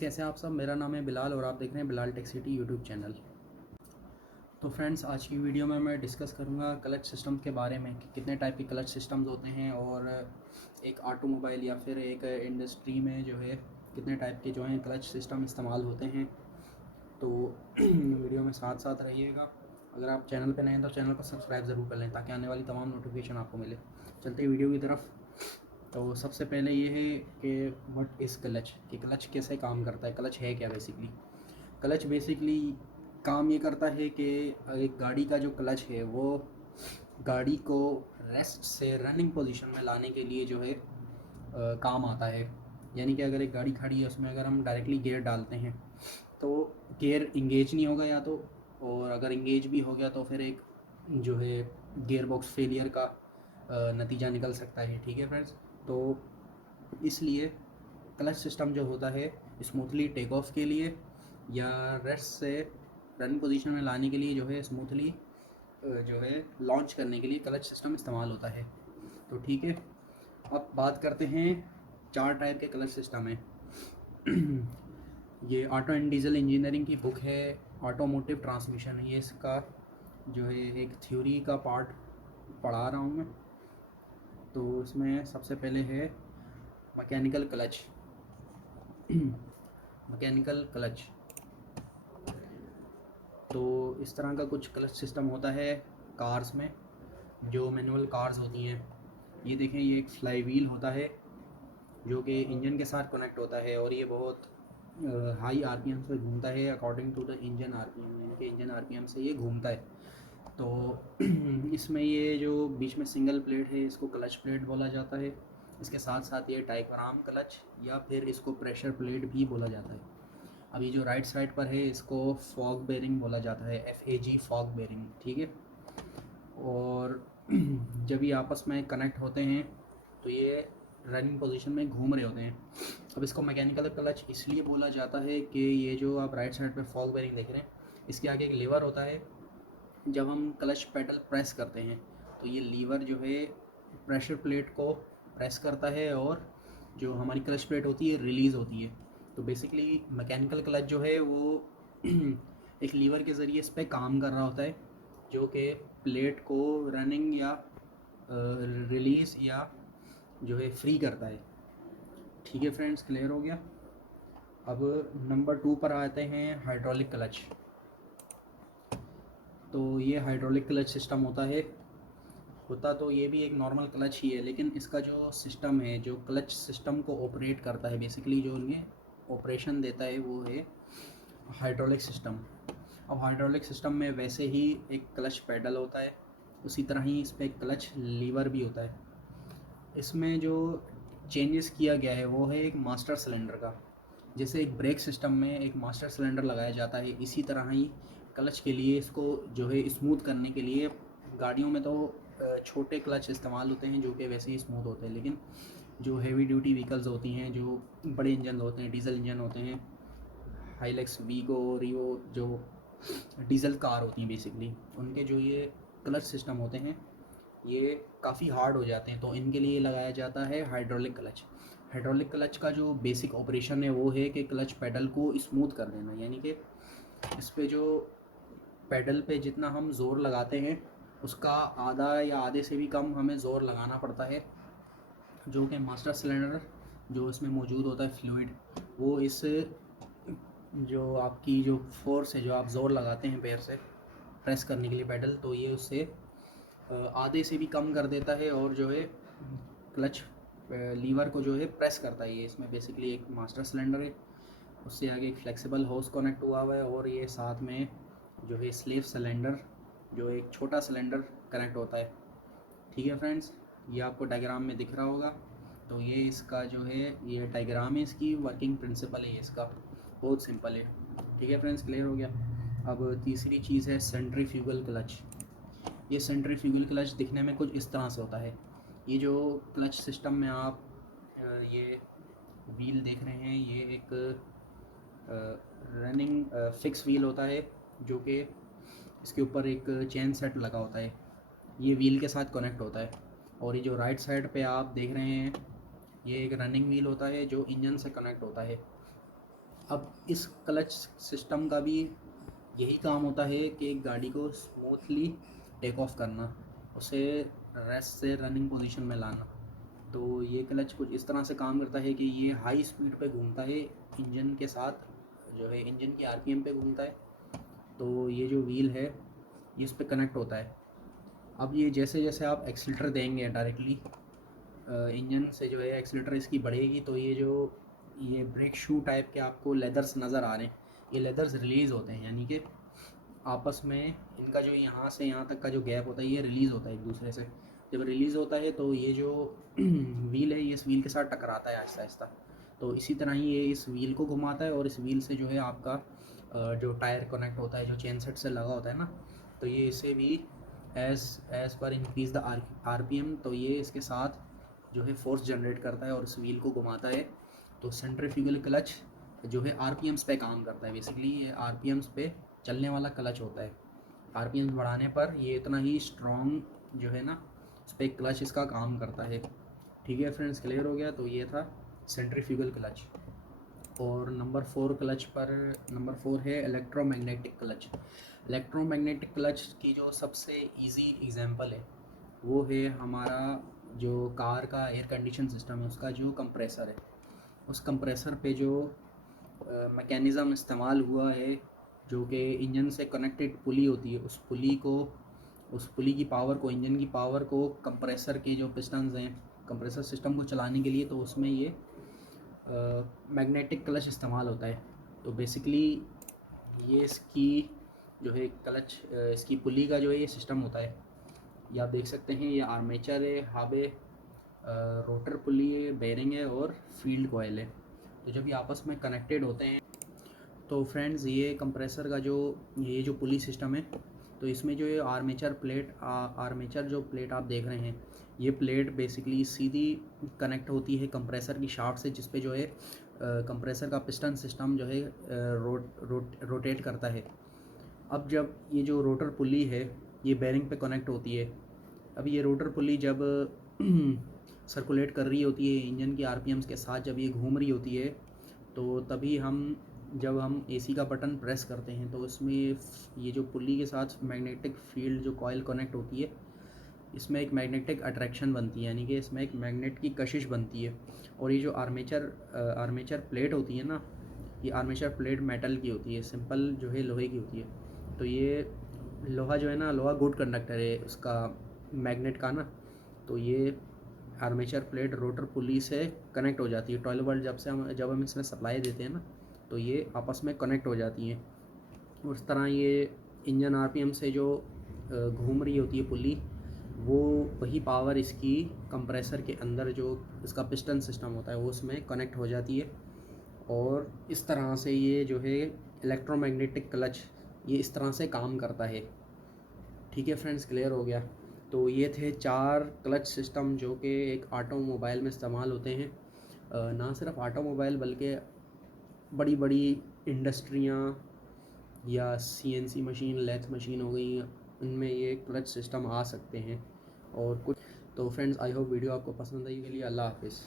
कैसे हैं आप सब। मेरा नाम है बिलाल और आप देख रहे हैं Bilal tech city YouTube channel. तो फ्रेंड्स, आज की वीडियो में मैं डिस्कस करूंगा क्लच सिस्टम के बारे में कि कितने टाइप के क्लच सिस्टम्स होते हैं और एक ऑटोमोबाइल या फिर एक इंडस्ट्री में जो है कितने टाइप के जो हैं क्लच सिस्टम इस्तेमाल होते हैं। तो वीडियो में साथ साथ रहिएगा। अगर आप चैनल पे नए हैं तो चैनल को सब्सक्राइब ज़रूर कर लें ताकि आने वाली तमाम नोटिफिकेशन आपको मिले। चलते हैं वीडियो की तरफ। तो सबसे पहले ये है कि व्हाट इज़ क्लच, कि क्लच कैसे काम करता है, क्लच है क्या बेसिकली। क्लच बेसिकली काम ये करता है कि एक गाड़ी का जो क्लच है वो गाड़ी को रेस्ट से रनिंग पोजीशन में लाने के लिए जो है काम आता है। यानी कि अगर एक गाड़ी खड़ी है उसमें अगर हम डायरेक्टली गियर डालते हैं तो गियर इंगेज नहीं होगा या तो, और अगर इंगेज भी हो गया तो फिर एक जो है गियर बॉक्स फेलियर का नतीजा निकल सकता है। ठीक है फ्रेंड्स, तो इसलिए क्लच सिस्टम जो होता है स्मूथली टेक ऑफ के लिए या रेस्ट से रनिंग पोजीशन में लाने के लिए जो है स्मूथली जो है लॉन्च करने के लिए क्लच सिस्टम इस्तेमाल होता है। तो ठीक है, अब बात करते हैं। 4 टाइप के क्लच सिस्टम हैं। ये ऑटो एंड डीजल इंजीनियरिंग की बुक है, ऑटोमोटिव ट्रांसमिशन है, ये इसका जो है एक थ्योरी का पार्ट पढ़ा रहा हूँ मैं। तो इसमें सबसे पहले है मैकेनिकल क्लच। मैकेनिकल क्लच तो इस तरह का कुछ क्लच सिस्टम होता है कार्स में, जो मैनुअल कार्स होती हैं। ये देखें, ये एक फ्लाई व्हील होता है जो कि इंजन के साथ कनेक्ट होता है और ये बहुत हाई आरपीएम से घूमता है according to the engine RPM, यानी कि इंजन आरपीएम से ये घूमता है। तो इसमें ये जो बीच में सिंगल प्लेट है इसको क्लच प्लेट बोला जाता है। इसके साथ साथ ये डायफ्राम क्लच या फिर इसको प्रेशर प्लेट भी बोला जाता है। अभी जो राइट साइड पर है इसको फॉग बेरिंग बोला जाता है, FAG फॉग बेरिंग। ठीक है, और जब ये आपस में कनेक्ट होते हैं तो ये रनिंग पोजीशन में घूम रहे होते हैं। अब इसको मैकेनिकल क्लच इसलिए बोला जाता है कि ये जो आप राइट साइड पे फॉग बेरिंग देख रहे हैं इसके आगे एक लीवर होता है। जब हम क्लच पेडल प्रेस करते हैं तो ये लीवर जो है प्रेशर प्लेट को प्रेस करता है और जो हमारी क्लच प्लेट होती है रिलीज़ होती है। तो बेसिकली मैकेनिकल क्लच जो है वो एक लीवर के ज़रिए इस पर काम कर रहा होता है जो कि प्लेट को रनिंग या रिलीज़ या जो है फ्री करता है। ठीक है फ्रेंड्स, क्लियर हो गया। अब नंबर 2 पर आते हैं हाइड्रोलिक क्लच। तो ये हाइड्रोलिक क्लच सिस्टम होता तो ये भी एक नॉर्मल क्लच ही है, लेकिन इसका जो सिस्टम है, जो क्लच सिस्टम को ऑपरेट करता है, बेसिकली जो इन्हें ऑपरेशन देता है वो है हाइड्रोलिक सिस्टम। अब हाइड्रोलिक सिस्टम में वैसे ही एक क्लच पेडल होता है, उसी तरह ही इस पर एक क्लच लीवर भी होता है। इसमें जो चेंजेस किया गया है वो है एक मास्टर सिलेंडर का। जैसे एक ब्रेक सिस्टम में एक मास्टर सिलेंडर लगाया जाता है, इसी तरह ही क्लच के लिए इसको जो है स्मूथ करने के लिए गाड़ियों में तो छोटे क्लच इस्तेमाल होते हैं जो कि वैसे ही स्मूथ होते हैं, लेकिन जो हैवी ड्यूटी व्हीकल्स होती हैं, जो बड़े इंजन होते हैं, डीजल इंजन होते हैं, हाइलक्स, वीगो, रियो, जो डीजल कार होती हैं बेसिकली, उनके जो ये क्लच सिस्टम होते हैं ये काफ़ी हार्ड हो जाते हैं, तो इनके लिए लगाया जाता है हाइड्रोलिक क्लच। हाइड्रोलिक क्लच का जो बेसिक ऑपरेशन है वो है कि क्लच पेडल को स्मूथ कर देना, यानी कि इस पे जो पेडल पे जितना हम ज़ोर लगाते हैं उसका आधा या आधे से भी कम हमें ज़ोर लगाना पड़ता है, जो कि मास्टर सिलेंडर जो इसमें मौजूद होता है फ्लूइड, वो इस जो आपकी जो फोर्स है, जो आप ज़ोर लगाते हैं पैर से प्रेस करने के लिए पेडल, तो ये उससे आधे से भी कम कर देता है और जो है क्लच लीवर को जो है प्रेस करता है। ये इसमें बेसिकली एक मास्टर सिलेंडर है, उससे आगे एक फ्लेक्सिबल होस कनेक्ट हुआ है और ये साथ में जो है स्लेव सिलेंडर, जो एक छोटा सिलेंडर कनेक्ट होता है। ठीक है फ्रेंड्स, ये आपको डायग्राम में दिख रहा होगा। तो ये इसका जो है ये डायग्राम है, इसकी वर्किंग प्रिंसिपल है, इसका बहुत सिंपल है। ठीक है फ्रेंड्स, क्लियर हो गया। अब तीसरी चीज़ है सेंट्रीफ्यूगल क्लच। ये सेंट्रीफ्यूगल क्लच दिखने में कुछ इस तरह से होता है। ये जो क्लच सिस्टम में आप ये व्हील देख रहे हैं, ये एक रनिंग फिक्स व्हील होता है जो कि इसके ऊपर एक चेन सेट लगा होता है, ये व्हील के साथ कनेक्ट होता है। और ये जो राइट साइड पे आप देख रहे हैं ये एक रनिंग व्हील होता है जो इंजन से कनेक्ट होता है। अब इस क्लच सिस्टम का भी यही काम होता है कि एक गाड़ी को स्मूथली टेक ऑफ करना, उसे रेस्ट से रनिंग पोजीशन में लाना। तो ये क्लच कुछ इस तरह से काम करता है कि ये हाई स्पीड पे घूमता है इंजन के साथ, जो है इंजन की आरपीएम पे घूमता है। तो ये जो व्हील है ये इस पे कनेक्ट होता है। अब ये जैसे जैसे आप एक्सीलरेटर देंगे डायरेक्टली इंजन से, जो है एक्सीलरेटर इसकी बढ़ेगी, तो ये ब्रेक शू टाइप के आपको लेदर्स नज़र आ रहे हैं, ये लेदर्स रिलीज़ होते हैं, यानी कि आपस में इनका जो यहाँ से यहाँ तक का जो गैप होता है ये रिलीज़ होता है एक दूसरे से। जब रिलीज़ होता है तो ये जो व्हील है ये इस व्हील के साथ टकराता है आहिस्ता आहिस्ता। तो इसी तरह ही ये इस व्हील को घुमाता है और इस व्हील से जो है आपका जो टायर कनेक्ट होता है, जो चेन सेट से लगा होता है ना, तो ये इसे भी as per increase the RPM, तो ये इसके साथ जो है फोर्स जनरेट करता है और इस व्हील को घुमाता है। तो सेंट्रीफ्यूगल क्लच जो है आरपीएम्स पे काम करता है, बेसिकली ये आरपीएम्स पे चलने वाला क्लच होता है। आरपीएम बढ़ाने पर ये इतना ही स्ट्रॉन्ग जो है ना, इस पर क्लच इसका काम करता है। ठीक है फ्रेंड्स, क्लियर हो गया। तो ये था सेंट्रीफ्यूगल क्लच। और नंबर 4 है इलेक्ट्रोमैग्नेटिक क्लच। इलेक्ट्रोमैग्नेटिक क्लच की जो सबसे इजी एग्जांपल है वो है हमारा जो कार का एयर कंडीशन सिस्टम है, उसका जो कंप्रेसर है, उस कंप्रेसर पे जो मैकेनिज़्म इस्तेमाल हुआ है, जो कि इंजन से कनेक्टेड पुली होती है, उस पुली की पावर को, इंजन की पावर को कंप्रेसर के जो पिस्टन्स हैं कंप्रेसर सिस्टम को चलाने के लिए, तो उसमें ये मैग्नेटिक क्लच इस्तेमाल होता है। तो बेसिकली ये इसकी जो है क्लच, इसकी पुली का जो है ये सिस्टम होता है। ये आप देख सकते हैं, ये आर्मेचर है, हब है, रोटर पुली है, बेरिंग है और फील्ड कॉयल है। तो जब ये आपस में कनेक्टेड होते हैं तो फ्रेंड्स ये कंप्रेसर का ये जो पुली सिस्टम है, तो इसमें जो ये आर्मेचर जो प्लेट आप देख रहे हैं, ये प्लेट बेसिकली सीधी कनेक्ट होती है कंप्रेसर की शाफ्ट से, जिस पे जो है कंप्रेसर का पिस्टन सिस्टम जो है रोटेट करता है। अब जब ये जो रोटर पुली है ये बेरिंग पे कनेक्ट होती है, अब ये रोटर पुली जब सर्कुलेट कर रही होती है इंजन की आरपीएम्स के साथ, जब ये घूम रही होती है, तो तभी जब हम एसी का बटन प्रेस करते हैं तो इसमें ये जो पुली के साथ मैग्नेटिक फील्ड जो कॉइल कनेक्ट होती है, इसमें एक मैग्नेटिक अट्रैक्शन बनती है, यानी कि इसमें एक मैग्नेट की कशिश बनती है। और ये जो आर्मेचर प्लेट होती है ना, ये आर्मेचर प्लेट मेटल की होती है, सिंपल जो है लोहे की होती है। तो ये लोहा जो है ना, लोहा गुड कंडक्टर है उसका, मैग्नेट का ना। तो ये आर्मेचर प्लेट रोटर पुली से कनेक्ट हो जाती है। 12 वोल्ट जब हम इसमें सप्लाई देते हैं ना, तो ये आपस में कनेक्ट हो जाती हैं। उस तरह ये इंजन आरपीएम से जो घूम रही होती है पुली, वो वही पावर इसकी कंप्रेसर के अंदर जो इसका पिस्टन सिस्टम होता है वो उसमें कनेक्ट हो जाती है। और इस तरह से ये जो है इलेक्ट्रोमैग्नेटिक क्लच ये इस तरह से काम करता है। ठीक है फ्रेंड्स, क्लियर हो गया। तो ये थे 4 क्लच सिस्टम जो कि एक ऑटोमोबाइल में इस्तेमाल होते हैं। ना सिर्फ ऑटोमोबाइल बल्कि बड़ी बड़ी इंडस्ट्रियाँ या सीएनसी मशीन, लेथ मशीन हो गई, उनमें ये क्लच सिस्टम आ सकते हैं। और कुछ तो फ्रेंड्स, आई होप वीडियो आपको पसंद आई। के लिए अल्लाह हाफिज़।